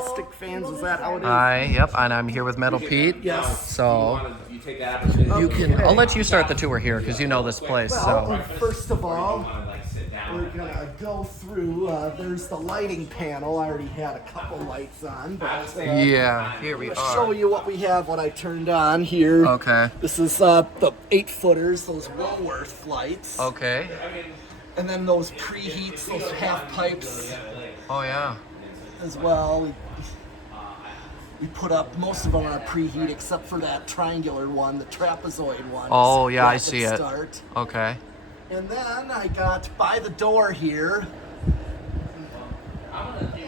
Plastic fans, is that how it is? Hi, yep, and I'm here with Metal Pete. Yes. So you can. I'll let you start the tour here because you know this place. Well, So first of all, we're gonna go through. There's the lighting panel. I already had a couple lights on, but yeah, here we I'll show are. you what we have. What I turned on here. Okay. This is the 8-footers, those Woolworth lights, Okay. and then those preheats, those half pipes Oh yeah. as well. We put up most of them on a preheat, except for that triangular one, the trapezoid one. Oh yeah, I Rapid see it. Start. Okay. And then I got by the door here,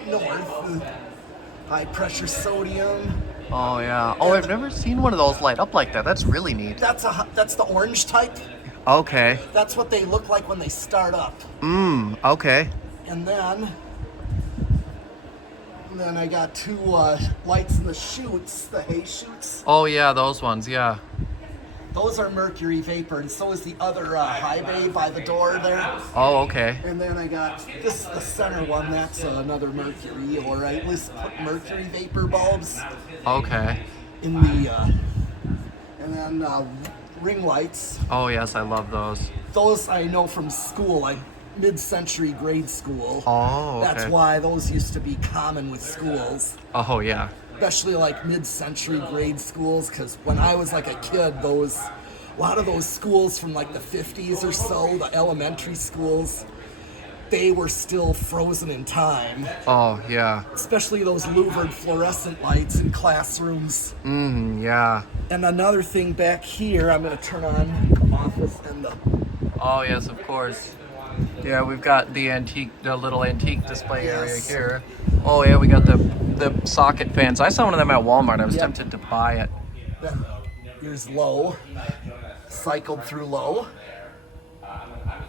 north, high pressure sodium. Oh yeah. Oh, I've never seen one of those light up like that. That's really neat. That's the orange type. Okay. That's what they look like when they start up. Okay. And then I got two lights in the chutes, the hay chutes. Oh yeah, those ones. Yeah. Those are mercury vapor, and so is the other high bay by the door there. Oh okay. And then I got this, the center one, that's another mercury, or I at least put mercury vapor bulbs Okay. in the, and then ring lights. Oh yes, I love those. Those I know from school, like mid-century grade school. Oh okay. That's why those used to be common with schools. Oh yeah. Especially like mid-century grade schools, because when I was like a kid, a lot of those schools from like the 50s or so, the elementary schools, they were still frozen in time. Oh yeah. Especially those louvered fluorescent lights in classrooms. Yeah. And another thing back here, I'm going to turn on the office and the... Oh yes, of course. Yeah, we've got the little antique display area Yes. here. Oh yeah, we got the socket fans. I saw one of them at Walmart. I was Yep. tempted to buy it. Here's low, cycled through low,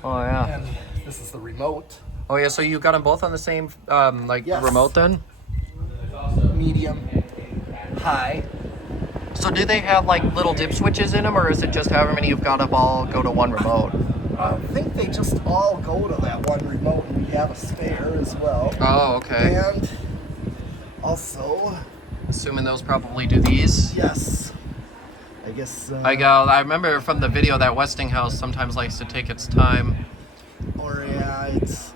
Oh yeah. and this is the remote. Oh yeah. So you got them both on the same Yes. remote then? Medium, high. So do they have like little dip switches in them, or is it just however many you've got up all go to one remote? I think they just all go to that one remote, and we have a spare as well. Oh okay. And also, Assuming those probably do these. yes, I guess. I remember from the video that Westinghouse sometimes likes to take its time. Or yeah, it's.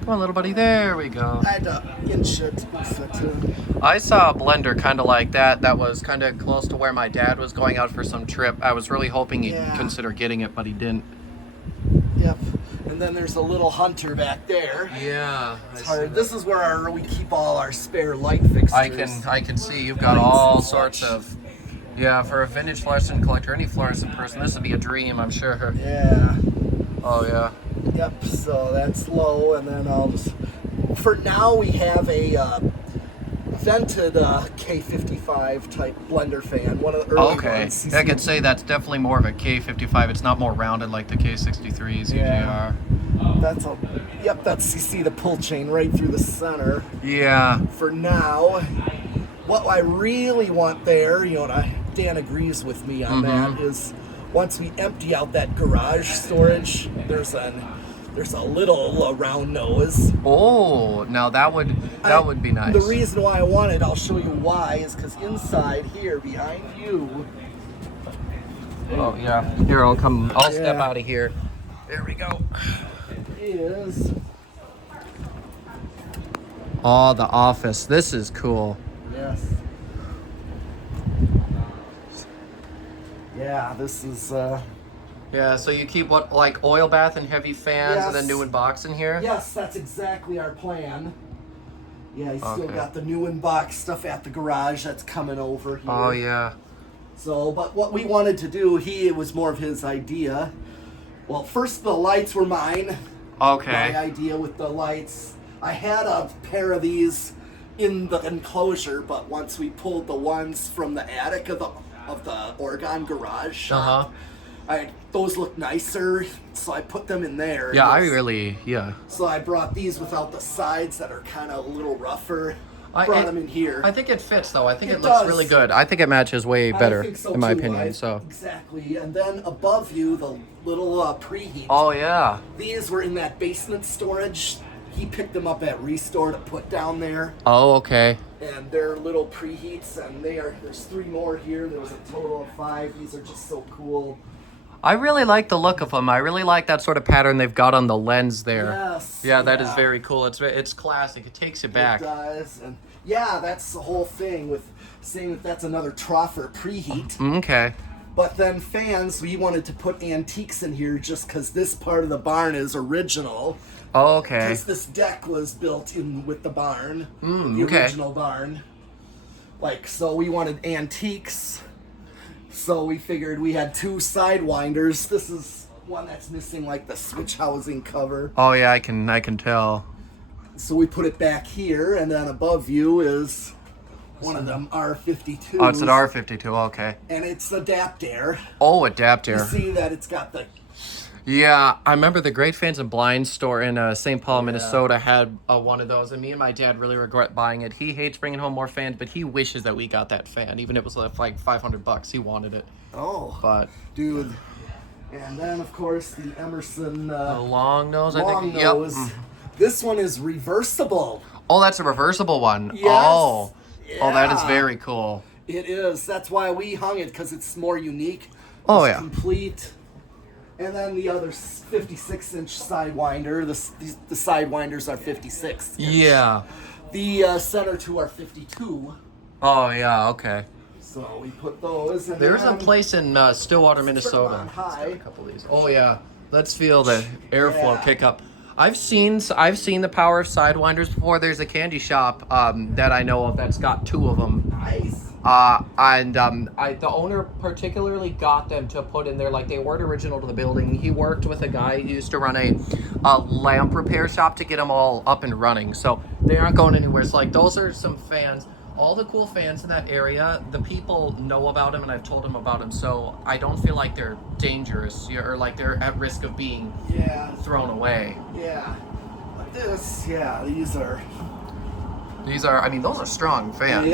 Come on, little buddy. There we go. I had to inch it fit. I saw a blender kind of like that. That was kind of close to where my dad was going out for some trip. I was really hoping he'd Yeah. consider getting it, but he didn't. Yep. And then there's a little Hunter back there. Yeah. It's hard. This is where we keep all our spare light fixtures. I can see you've got all sorts of. Yeah, for a vintage fluorescent collector, any fluorescent person, this would be a dream, I'm sure. Yeah. Oh yeah. Yep. So that's low, and then I'll just. For now, we have a vented K55 type blender fan. One of the early Okay. ones. I could say that's definitely more of a K55. It's not more rounded like the K63s usually Yeah. are. That's a. Yep. That's, you see the pull chain right through the center. Yeah. For now, what I really want there, and Dan agrees with me on that, is once we empty out that garage storage, there's a little round nose. Oh, now that would be nice. The reason why I want it, I'll show you why, is because inside here, behind you, Oh yeah. Here I'll step Yeah. out of here. There we go. is. Oh, the office. This is cool. Yes. Yeah, this is. Yeah, so you keep what, like oil bath and heavy fans and then Yes. new in box in here? Yes, that's exactly our plan. Yeah, he's still Okay. got the new in-box stuff at the garage that's coming over here. Oh yeah. So, but what we wanted to do, it was more of his idea. Well, first the lights were mine. My Okay. idea with the lights. I had a pair of these in the enclosure, but once we pulled the ones from the attic of the Oregon garage shop, those look nicer, so I put them in there. Yeah, Yes. So I brought these without the sides that are kind of a little rougher. Brought them in here. I think it fits though. I think It it looks does. really good. I think it matches way I better think so in my too. opinion. So. Exactly. And then above you, the little preheat. Oh yeah. These were in that basement storage he picked them up at Restore to put down there. Oh, okay. And they're little preheats, and there's 3 more here. There was a total of 5. These are just so cool. I really like the look of them. I really like that sort of pattern they've got on the lens there. Yes. Yeah, that is very cool. It's classic. It takes you back. It does. And yeah, that's the whole thing with saying that that's another Troffer preheat. Okay. But then fans, we wanted to put antiques in here just because this part of the barn is original. Oh, okay. Because this deck was built in with the barn, the okay. original barn. Like, so we wanted antiques. So we figured we had 2 sidewinders. This is one that's missing like the switch housing cover. Oh yeah, I can tell. So we put it back here, and then above you is one of them R52s. Oh, it's an R52. Okay. And it's Adaptair. Oh, Adaptair. You see that it's got the... Yeah, I remember the Great Fans and Blinds store in St. Paul, Minnesota had one of those, and me and my dad really regret buying it. He hates bringing home more fans, but he wishes that we got that fan, even if it was like $500. He wanted it. Oh, but dude. And then, of course, the Emerson the long nose, I think. nose. Yep. This one is reversible. Oh, that's a reversible one. Yes. Oh, that is Yeah. very cool. It is. That's why we hung it, because it's more unique. Oh, It's yeah. complete. And then the other 56-inch Sidewinder. The Sidewinders are 56. Yeah. The center 2 are 52. Oh, yeah, okay. So we put those. And There's a then place in Stillwater, Minnesota. on high. A couple of these. Oh, yeah. Let's feel the airflow Yeah. kick up. I've seen the power of Sidewinders before. There's a candy shop that I know of that's got 2 of them. Nice. The owner particularly got them to put in there, like they weren't original to the building. He worked with a guy who used to run a lamp repair shop to get them all up and running. So they aren't going anywhere. It's like those are some fans. All the cool fans in that area, the people know about them, and I've told them about them. So I don't feel like they're dangerous or like they're at risk of being thrown away. Yeah. But these are... I mean, those are strong fans.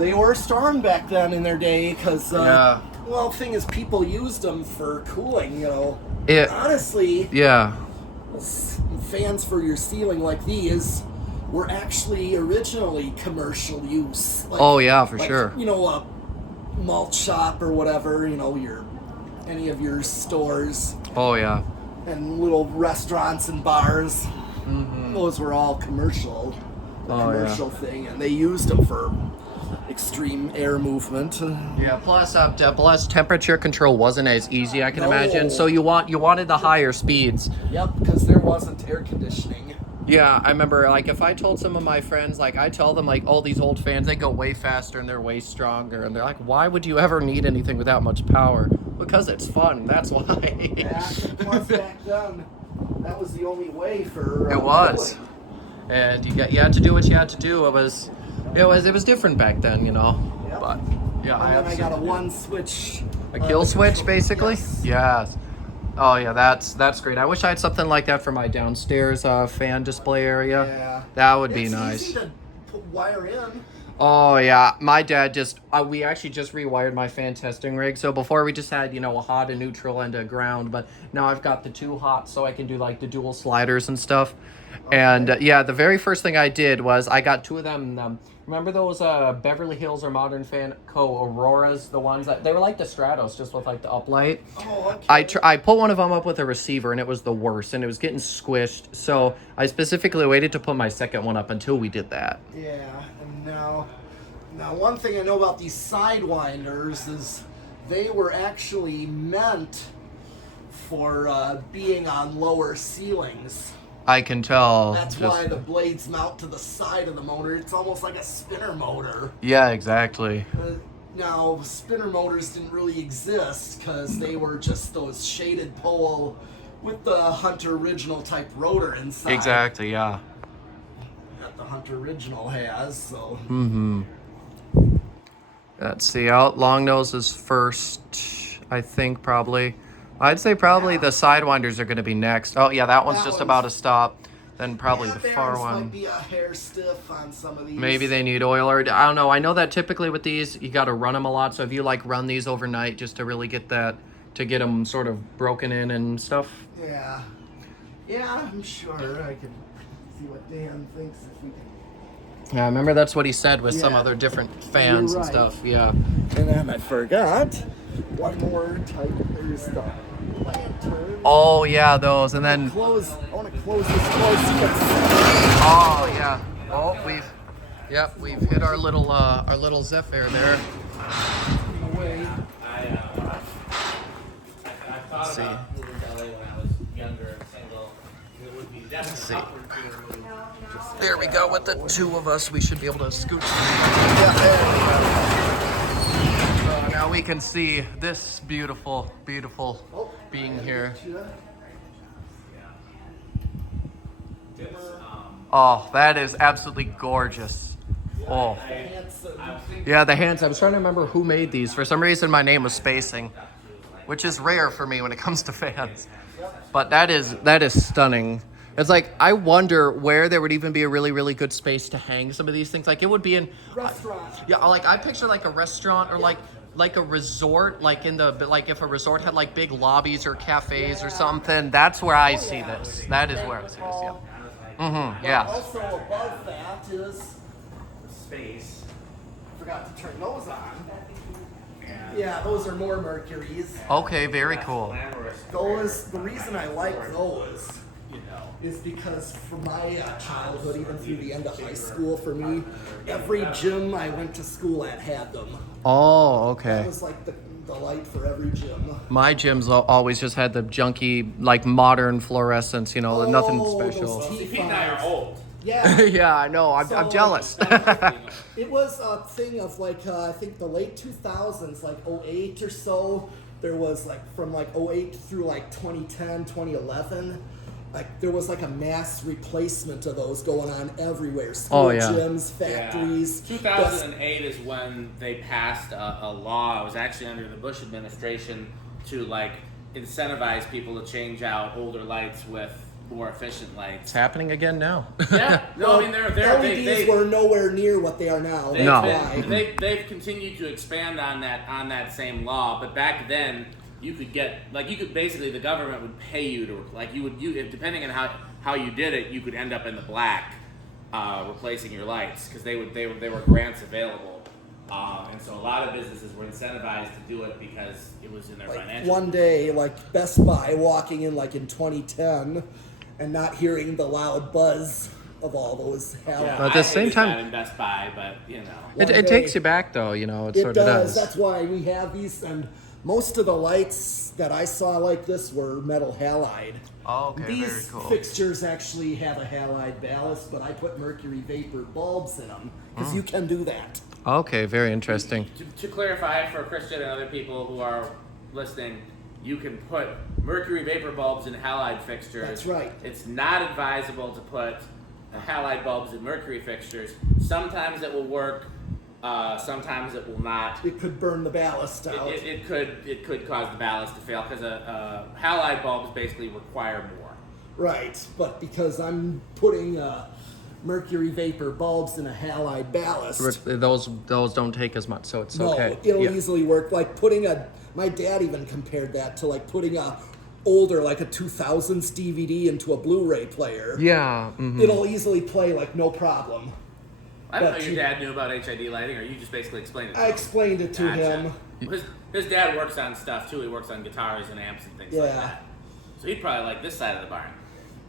They were strong back then in their day because, Yeah. well, the thing is, people used them for cooling, It, Honestly, yeah. fans for your ceiling like these were actually originally commercial use. Like, Oh, yeah, for sure. A malt shop or whatever, any of your stores Oh, yeah. and little restaurants and bars. Mm-hmm. Those were all commercial. Oh, yeah. Commercial thing, and they used them for extreme air movement. Yeah. Plus temperature control wasn't as easy, I can No. imagine. So you wanted the higher speeds. Yep, because there wasn't air conditioning. Yeah, I remember. Like, if I told some of my friends, like, I tell them, like, oh, these old fans, they go way faster and they're way stronger, and they're like, why would you ever need anything without much power? Because it's fun. That's why. Yeah, plus back then, that was the only way for. It was. cooling. And you had to do what you had to do. It was different back then, Yep. But yeah, And then I got a absolutely- one switch. A kill switch, control. basically? Yes. Yes. Oh, yeah, that's great. I wish I had something like that for my downstairs fan display area. Yeah. That would be It's nice. easy to wire in. Oh, yeah. My dad we actually just rewired my fan testing rig. So before we just had, a hot, a neutral, and a ground. But now I've got the 2 hot so I can do, like, the dual sliders and stuff. Okay. And, the very first thing I did was I got 2 of them. Remember those Beverly Hills or Modern Fan Co. Auroras? The ones that, they were like the Stratos, just with, like, the uplight. Oh, okay. I put one of them up with a receiver, and it was the worst, and it was getting squished. So I specifically waited to put my second one up until we did that. Yeah, and now one thing I know about these Sidewinders is they were actually meant for being on lower ceilings. I can tell. That's why the blades mount to the side of the motor. It's almost like a spinner motor. Yeah, exactly. Now, spinner motors didn't really exist because they were just those shaded pole with the Hunter Original type rotor inside. Exactly, yeah. That the Hunter Original has, so... Mm-hmm. Let's see, long nose is first, I think, probably. I'd say probably the Sidewinders are going to be next. Oh, yeah, that one's just about to stop. Then probably the far one. Might be a hair stiff on some of these. Maybe they need oil, or I don't know. I know that typically with these, you got to run them a lot. So if you run these overnight just to really get them sort of broken in and stuff. Yeah, I'm sure I could See what Dan thinks if we can. Yeah, I remember that's what he said with some Yeah. other different fans You're and right. stuff. Yeah. And then I forgot one more type. There's the lantern. Oh yeah, those, and then I want to close this close. So you can oh yeah. Oh, we've hit our little Zephyr there. see away. Let's see. Moving to LA when I was younger and single. It would be definitely see. upward to remove. There we go. With the two of us, we should be able to scoot. Now we can see this beautiful, beautiful being here. Oh, that is absolutely gorgeous. Oh. Yeah, the hands. I was trying to remember who made these. For some reason, my name was spacing, which is rare for me when it comes to fans. But that is stunning. It's like, I wonder where there would even be a really, really good space to hang some of these things. Like, it would be in... Restaurant. Yeah, like, I picture, like, a restaurant or, like a resort, like, if a resort had, like, big lobbies or cafes or something. That's where I see this. That is where I see this, yeah. Mm-hmm, yeah. Also above that is Space. forgot to turn those on. Yeah, those are more Mercuries. Okay, very cool. Glamorous. Those, the reason I like those, is because from my childhood, even through the end of high school, for me, every gym I went to school at had them. Oh, That okay. was like the light for every gym. My gyms always just had the junky, like, modern fluorescence, you know, nothing Oh, special. those See, Pete and I are old. Yeah. Yeah, I know. I'm So, jealous. It was a thing of like, I think the late 2000s, like 08 or so. There was like from like 08 through like 2010, 2011. Like there was like a mass replacement of those going on everywhere. School Oh, yeah. gyms, factories. 2008 is when they passed a law. It was actually under the Bush administration to like incentivize people to change out older lights with more efficient It's lights. happening again now. Yeah, no, I mean LEDs they were nowhere near what they are now. They've, No. they've continued to expand on that same law, but back then you could get basically the government would pay you to depending on how you did it, you could end up in the black replacing your lights because they were grants available, and so a lot of businesses were incentivized to do it because it was in their Like financial. one day, like Best Buy walking in like in 2010 and not hearing the loud buzz of all those halogens. But at the same time- in Best Buy, but you know. One It day- takes you back, though, you know, it It sort of does. does. That's why we have these, and most of the lights that I saw like this were metal halide. Oh, okay, These very cool. fixtures actually have a halide ballast, but I put mercury vapor bulbs in them because you can do that. Okay, very interesting. To clarify for Christian and other people who are listening, you can put mercury vapor bulbs in halide fixtures. That's right. It's not advisable to put halide bulbs in mercury fixtures. Sometimes it will work, sometimes it will not. It could burn the ballast out. It could cause the ballast to fail because halide bulbs basically require more. Right, but because I'm putting mercury vapor bulbs in a halide ballast, Those don't take as much, so it's no, okay. it'll Yeah. easily work. Like putting my dad even compared that to like putting a older, like a 2000s DVD into a Blu-ray player. Yeah. Mhm. It'll easily play like no problem. I don't know But your dad knew about HID lighting, or you just basically explained it to I him? explained it to Gotcha. him. His dad works on stuff too. He works on guitars and amps and things like Yeah. that. So he'd probably like this side of the barn.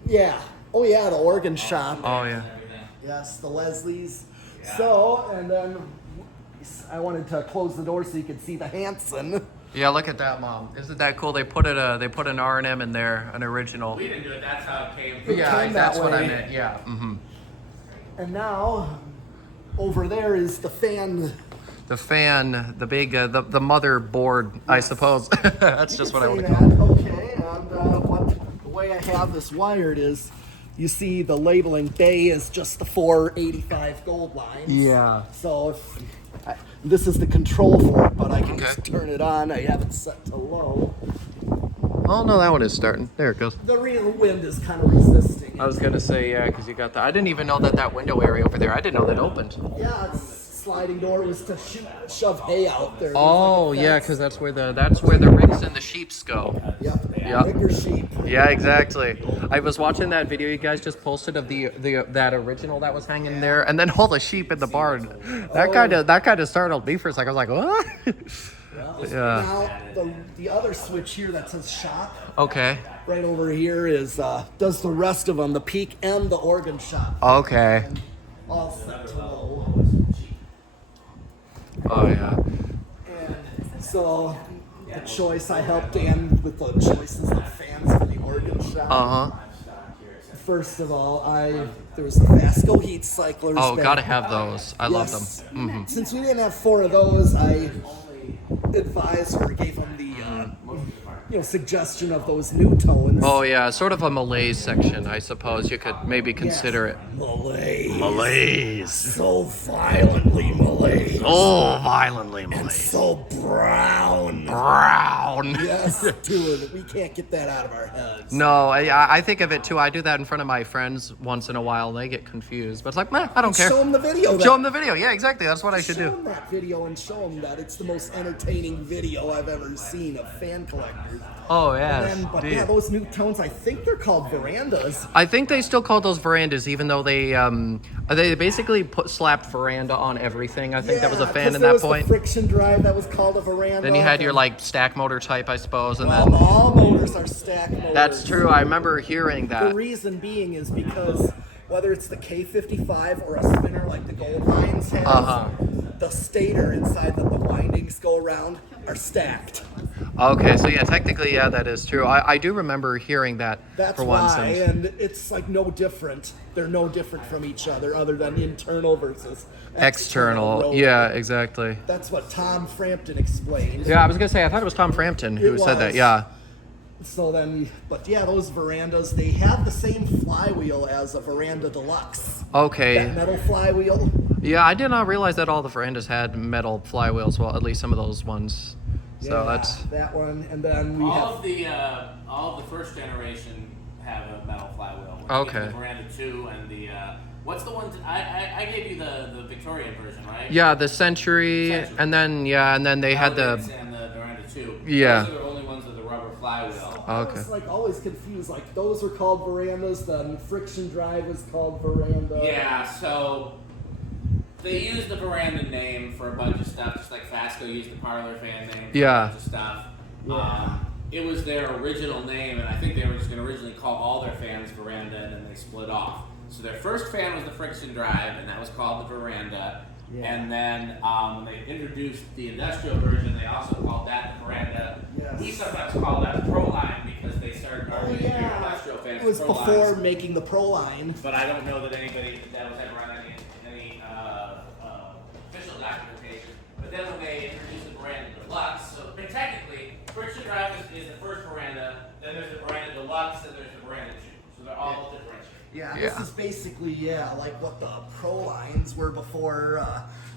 Yeah. Oh yeah, the organ shop. Oh, yeah. Everything. Yes, the Leslies. Yeah. So, and then I wanted to close the door so you could see the Hanson. Yeah, look at that, Mom. Isn't that cool? They put an R&M in there, an original. We didn't do it. That's how it came. From. Yeah, came that's that what I way. meant. Yeah. Mm-hmm. And now, over there is the fan. The fan, the big, the motherboard, I suppose. That's just what I would say call it. that. Okay, and the way I have this wired is, you see the labeling Bay is just the 485 gold lines. Yeah. So this is the control for it, but I can Okay. just turn it on. I have it set to low. Oh no, that one is starting. There it goes. The rear wind is kind of resisting. I was gonna say yeah, because you got the. I didn't even know that window area over there. I didn't know that opened. Yeah, it's sliding door was to shove hay out there. There's Oh like a yeah, fence. because that's where the ricks and the sheeps go. Yep. Yeah. Pick your sheep. Yeah, exactly. I was watching that video you guys just posted of the that original that was hanging there, and then all the sheep in the barn. That kind of startled me for a second. I was like, what? Yeah. Now the other switch here that says shop Okay. right over here is does the rest of them, the peak and the organ shop. Okay. All set to low. Oh yeah. And so the choice, I helped Dan with the choices of fans for the organ shop. Uh huh. First of all, there was the Vasco heat cyclers. Oh, back- gotta have those. I love them. Yes. Mm-hmm. Since we didn't have 4 of those, I advised or gave him the suggestion of those new tones. Oh yeah, sort of a Malaise section, I suppose you could maybe consider it. Malaise. Malaise. So violently Malaise. Oh, violently And Malaise. so brown. Brown. Yes, dude, we can't get that out of our heads. No, I think of it too. I do that in front of my friends once in a while, and they get confused. But it's like, meh, I don't care. Show them the video. Show them the video. Yeah, exactly. That's what I should Show do. them that video and show them that it's the most entertaining video I've ever seen of fan collectors. Oh yeah. But yeah, those new tones, I think they're called verandas. I think they still call those verandas, even though they basically slapped veranda on everything. I think that was a fan in that point. The friction drive that was called a veranda. Then you had your like stack motor type, I suppose, and Well, then all motors are stack motors. that's true. I remember hearing The that. reason being is because whether it's the K55 or a spinner like the Gold Lines has, Uh-huh. the stator inside that the windings go around are stacked. Okay, so yeah, technically, yeah, that is true. I do remember hearing that That's for once. why, and it's like no different. They're no different from each other than internal versus External. rotor. Yeah, exactly. That's what Tom Frampton explained. Yeah, I was gonna say I thought it was Tom Frampton who It said that. was. Yeah. So then, but yeah, those verandas, they have the same flywheel as a Veranda Deluxe. That Okay. metal flywheel. Yeah, I did not realize that all the verandas had metal flywheels. Well, at least some of those ones. So Yeah, that's that one, and then we All have of the first generation have a metal flywheel. When you Okay. get the Miranda 2 and the what's the one? I gave you the Victorian version, right? yeah, the Century, Century. and then they had the Elegance and the Miranda 2. Yeah. Those are the only ones with the rubber flywheel. I okay. was like always confused. Like those were called verandas, then friction drive was called veranda. Yeah, so they used the veranda name for a bunch of stuff, just like Fasco used the parlor fan name for Yeah. a bunch of stuff. Yeah. It was their original name, and I think they were just going to originally call all their fans Veranda, and then they split off. So their first fan was the Friction Drive, and that was called the Veranda. Yeah. And then when they introduced the industrial version, they also called that the Veranda. Yes. We sometimes call that the Pro Line because they started marketing their industrial fans It was Pro before Lines. making the Pro Line. But I don't know that anybody that was ever on any official documentation. But then when they introduced the Veranda Deluxe, so technically, Friction Drive is the first Veranda, then there's the Veranda Deluxe, and there's the Veranda 2. So they're all differentiated. Yeah, Yeah. this is basically like what the Pro Lines were before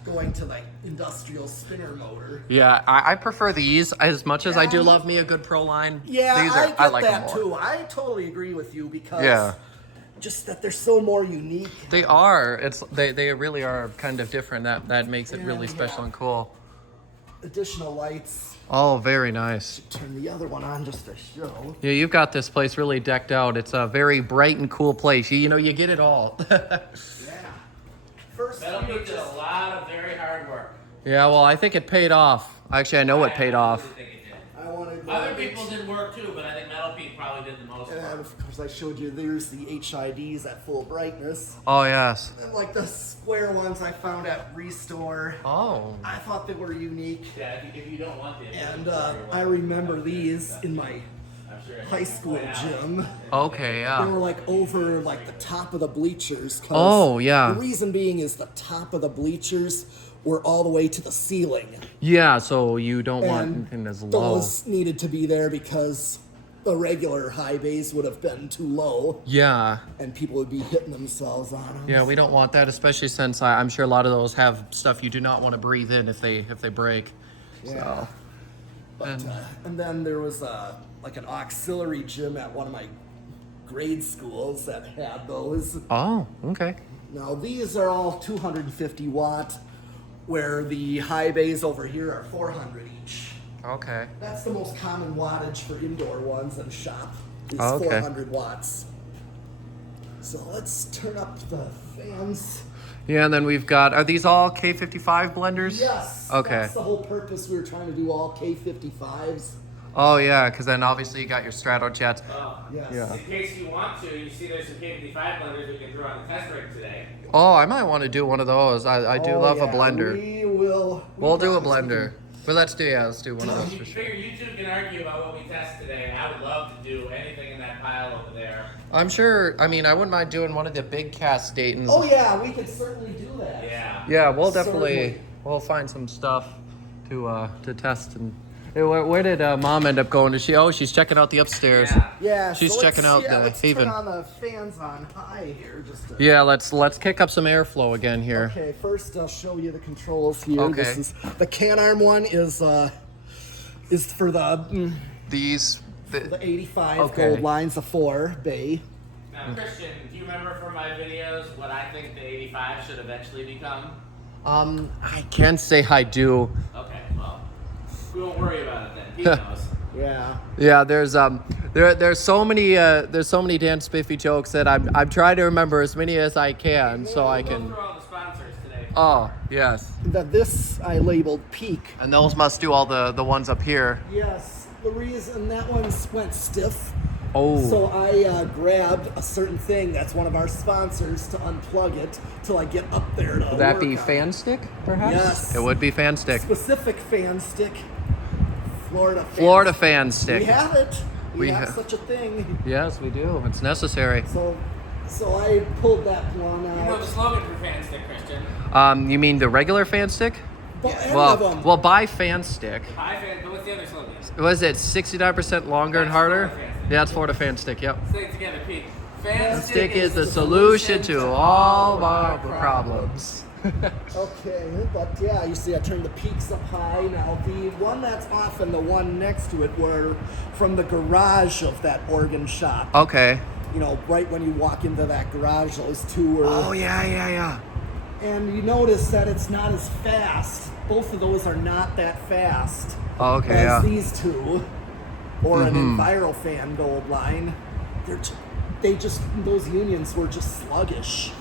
going to like industrial spinner motor. Yeah, I prefer these as much as I do Yeah. love me a good Pro Line. Yeah, these I get like that them more. too. I totally agree with you because Yeah. just that they're so more unique. They are. They really are kind of different. That makes it Yeah, really yeah. special and cool. Additional lights. Oh, very nice. Turn the other one on just to show. Yeah, you've got this place really decked out. It's a very bright and cool place. You know, you get it all. Yeah. First, Metal we were Peak did just a lot of very hard work. Yeah, well, I think it paid off. Actually, I know it paid off. Think it did. I wanted Other people did work too, but I think Metal Peak probably did the most And work. of course, I showed you there's the HIDs at full brightness. Oh, yes. And like the square ones I found at Restore. Oh. I thought they were unique. Yeah, if you don't want the And I remember these in my high school gym. Okay, They yeah. were like over like the top of the bleachers. 'Cause Oh, yeah. The reason being is the top of the bleachers were all the way to the ceiling. Yeah, so you don't want And anything as low. those needed to be there because the regular high bays would have been too low Yeah. and people would be hitting themselves on them. Yeah, we don't want that, especially since I'm sure a lot of those have stuff you do not want to breathe in if they break. Yeah. But, and then there was like an auxiliary gym at one of my grade schools that had those. Oh, okay. Now these are all 250 watt, where the high bays over here are 400 each. Okay. That's the most common wattage for indoor ones in shop. Is Oh, okay. 400 watts. So let's turn up the fans. Yeah, and then we've got, are these all K55 blenders? Yes. Okay. That's the whole purpose. We were trying to do all K55s. Oh, yeah, because then obviously you got your Stratojets. Yes. Yeah. In case you want to, you see there's some K55 blenders we can throw on the test rig today. Oh, I might want to do one of those. I do Oh, love a yeah, blender. We will. We'll do a promise we blender. can- But let's do one of those You for sure. figure you two can argue about what we test today. I would love to do anything in that pile over there. I'm sure, I mean, I wouldn't mind doing one of the big cast Daytons. Oh yeah, we could certainly do that. Yeah. Yeah, we'll definitely, Certainly. we'll find some stuff to test. And hey, where did Mom end up going? She's checking out the upstairs. Yeah. Yeah. She's so checking out the let's Haven. turn on the fans on high here, just to. Yeah, let's kick up some airflow again here. Okay, first I'll show you the controls here. Okay. This is the Can-Arm one is for the These, the 85 Okay. gold lines, the 4 bay. Now, Christian, do you remember from my videos what I think the 85 should eventually become? I can't say I do. Okay, well, we won't worry about it then. He knows. Yeah. Yeah, there's so many Dan Spiffy jokes that I'm trying to remember as many as I can so I We'll can. go through all the sponsors today. Oh yes, This I labeled peak. and those must do all the ones up here. Yes, the reason that one went stiff. Oh. So I grabbed a certain thing that's one of our sponsors to unplug it till I get up there to Would that work be on it. fan stick, perhaps? Yes. It would be fan stick. Specific fan stick. Florida fan. Florida fan stick. We have it. We We have ha- such a thing. Yes, we do. It's necessary. So I pulled that one You know the out. slogan for Fan Stick, Christian? You mean the regular fan stick? Any of them. Well, buy fan stick. Hi, fan. But what's the other slogan? Was it 69% longer and That's harder? Florida Fan Stick. Yeah, it's Florida fan stick. Yep. Say it together, Pete. Fan Stick is the solution to all our problems. Okay, but yeah, you see I turned the peaks up high. Now the one that's off and the one next to it were from the garage of that organ shop. Okay. You know, right when you walk into that garage, those two were. Oh yeah. And you notice that it's not as fast. Both of those are not that fast Oh, okay, as yeah. these two, or an EnviroFan gold line. Those unions were just sluggish.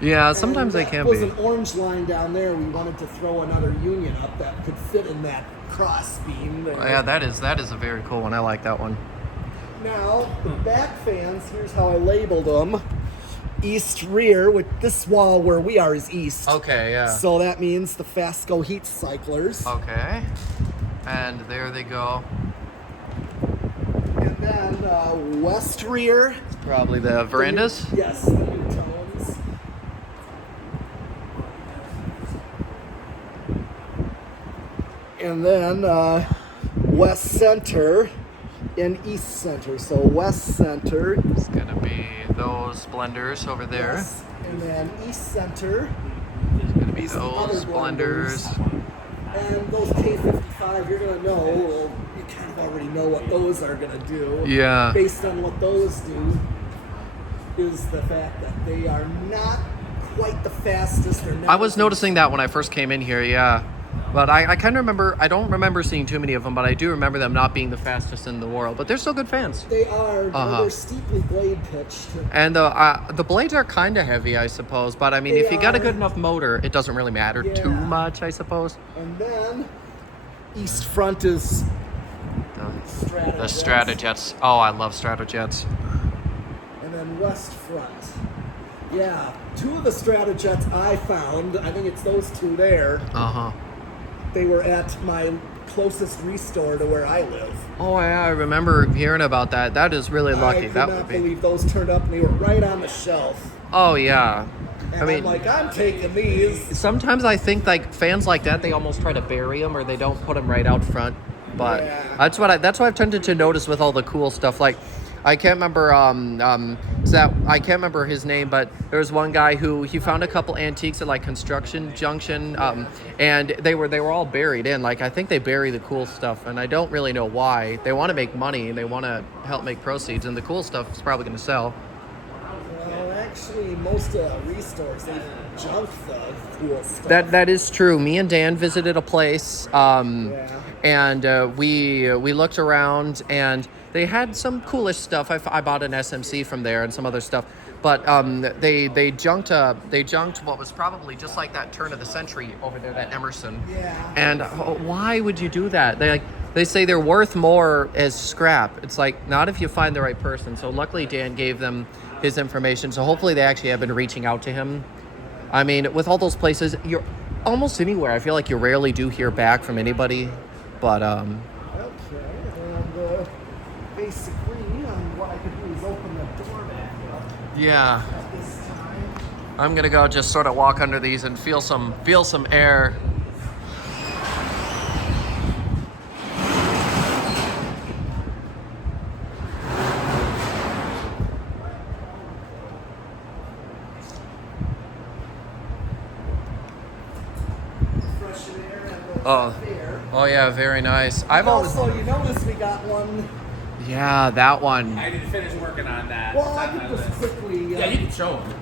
Yeah, sometimes they And can that was be. an orange line down there. We wanted to throw another union up that could fit in that cross beam there. Yeah, that is a very cool one. I like that one. Now, the back fans, here's how I labeled them. East rear, with this wall where we are is east. Okay, yeah. So that means the Fasco heat cyclers. Okay. And there they go. And then west rear. Probably the verandas. Yes, the new tones. And then west center and east center. So west center. It's gonna be those blenders over there. Yes, and then east center. It's gonna be Some those other blenders. And those K55, you're gonna know. Well, you kind of already know what those are gonna do. Yeah. Based on what those do, is the fact that they are not quite the fastest. They're I was noticing that when I first came in here, yeah. But I kind of remember, I don't remember seeing too many of them, but I do remember them not being the fastest in the world. But they're still good fans. They are. Uh-huh. They're steeply blade pitched. And the blades are kind of heavy, I suppose. But I mean, They if you got a are. good enough motor, it doesn't really matter too Yeah. much, I suppose. And then east front is The Stratojets. Oh, I love Stratojets. And then west front. Yeah, two of the Stratojets I found, I think it's those two there, Uh-huh. they were at my closest restore to where I live. Oh, yeah, I remember hearing about that. That is really lucky. I could That not would be. believe those turned up and they were right on the shelf. Oh, yeah. And I mean, I'm like, I'm taking these. sometimes I think like fans like that, they almost try to bury them or they don't put them right out front. But Yeah. that's what I've tended to notice with all the cool stuff. Like, I can't remember I can't remember his name, but there was one guy who he found a couple antiques at like Construction Junction, and they were all buried in. Like, I think they bury the cool stuff, and I don't really know why. They want to make money and they want to help make proceeds, and the cool stuff is probably going to sell. Well, actually, most restores, they junk the cool stuff. That is true. Me and Dan visited a place, Yeah. and we looked around, and they had some coolish stuff. I bought an SMC from there and some other stuff, but they junked what was probably just like that turn of the century over there, that Emerson. Yeah. And why would you do that? They say they're worth more as scrap. It's like, not if you find the right person. So luckily Dan gave them his information. So hopefully they actually have been reaching out to him. I mean, with all those places, you're almost anywhere. I feel like you rarely do hear back from anybody. But Okay, and basically, what I could do is open the door back up yeah, at this time. I'm gonna go just sort of walk under these and feel some air. Fresh air and the Oh. air. Oh yeah, very nice. I've always. Also, you notice we got one. Yeah, that one. I didn't finish working on that. Well, I It's on could my just list. quickly. Yeah, you can show them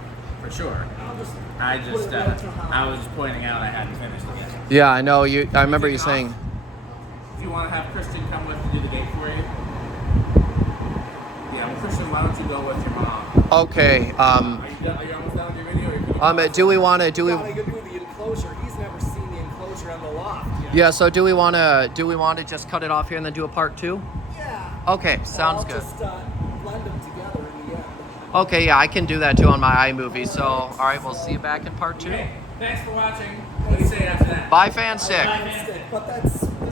for sure. I'll just I put just it right to how- I was just pointing out I hadn't finished it yet. Yeah, I know you. I remember you saying. Do you want to have Christian come with to do the gate for you? Yeah, well, Christian, why don't you go with your mom? Okay. Are you almost done with your video? Or you Do we want to? Do we? Gotta go do the enclosure. He's never seen the enclosure on the loft. Yeah. So do we want to? Do we want to just cut it off here and then do a part 2? Yeah. Okay, sounds I'll good. Just blend them together in the end. Okay, yeah, I can do that too on my iMovie. So, all right, we'll see you back in part 2. Okay, thanks for watching. What do you say after that? Bye, fan 6. But that's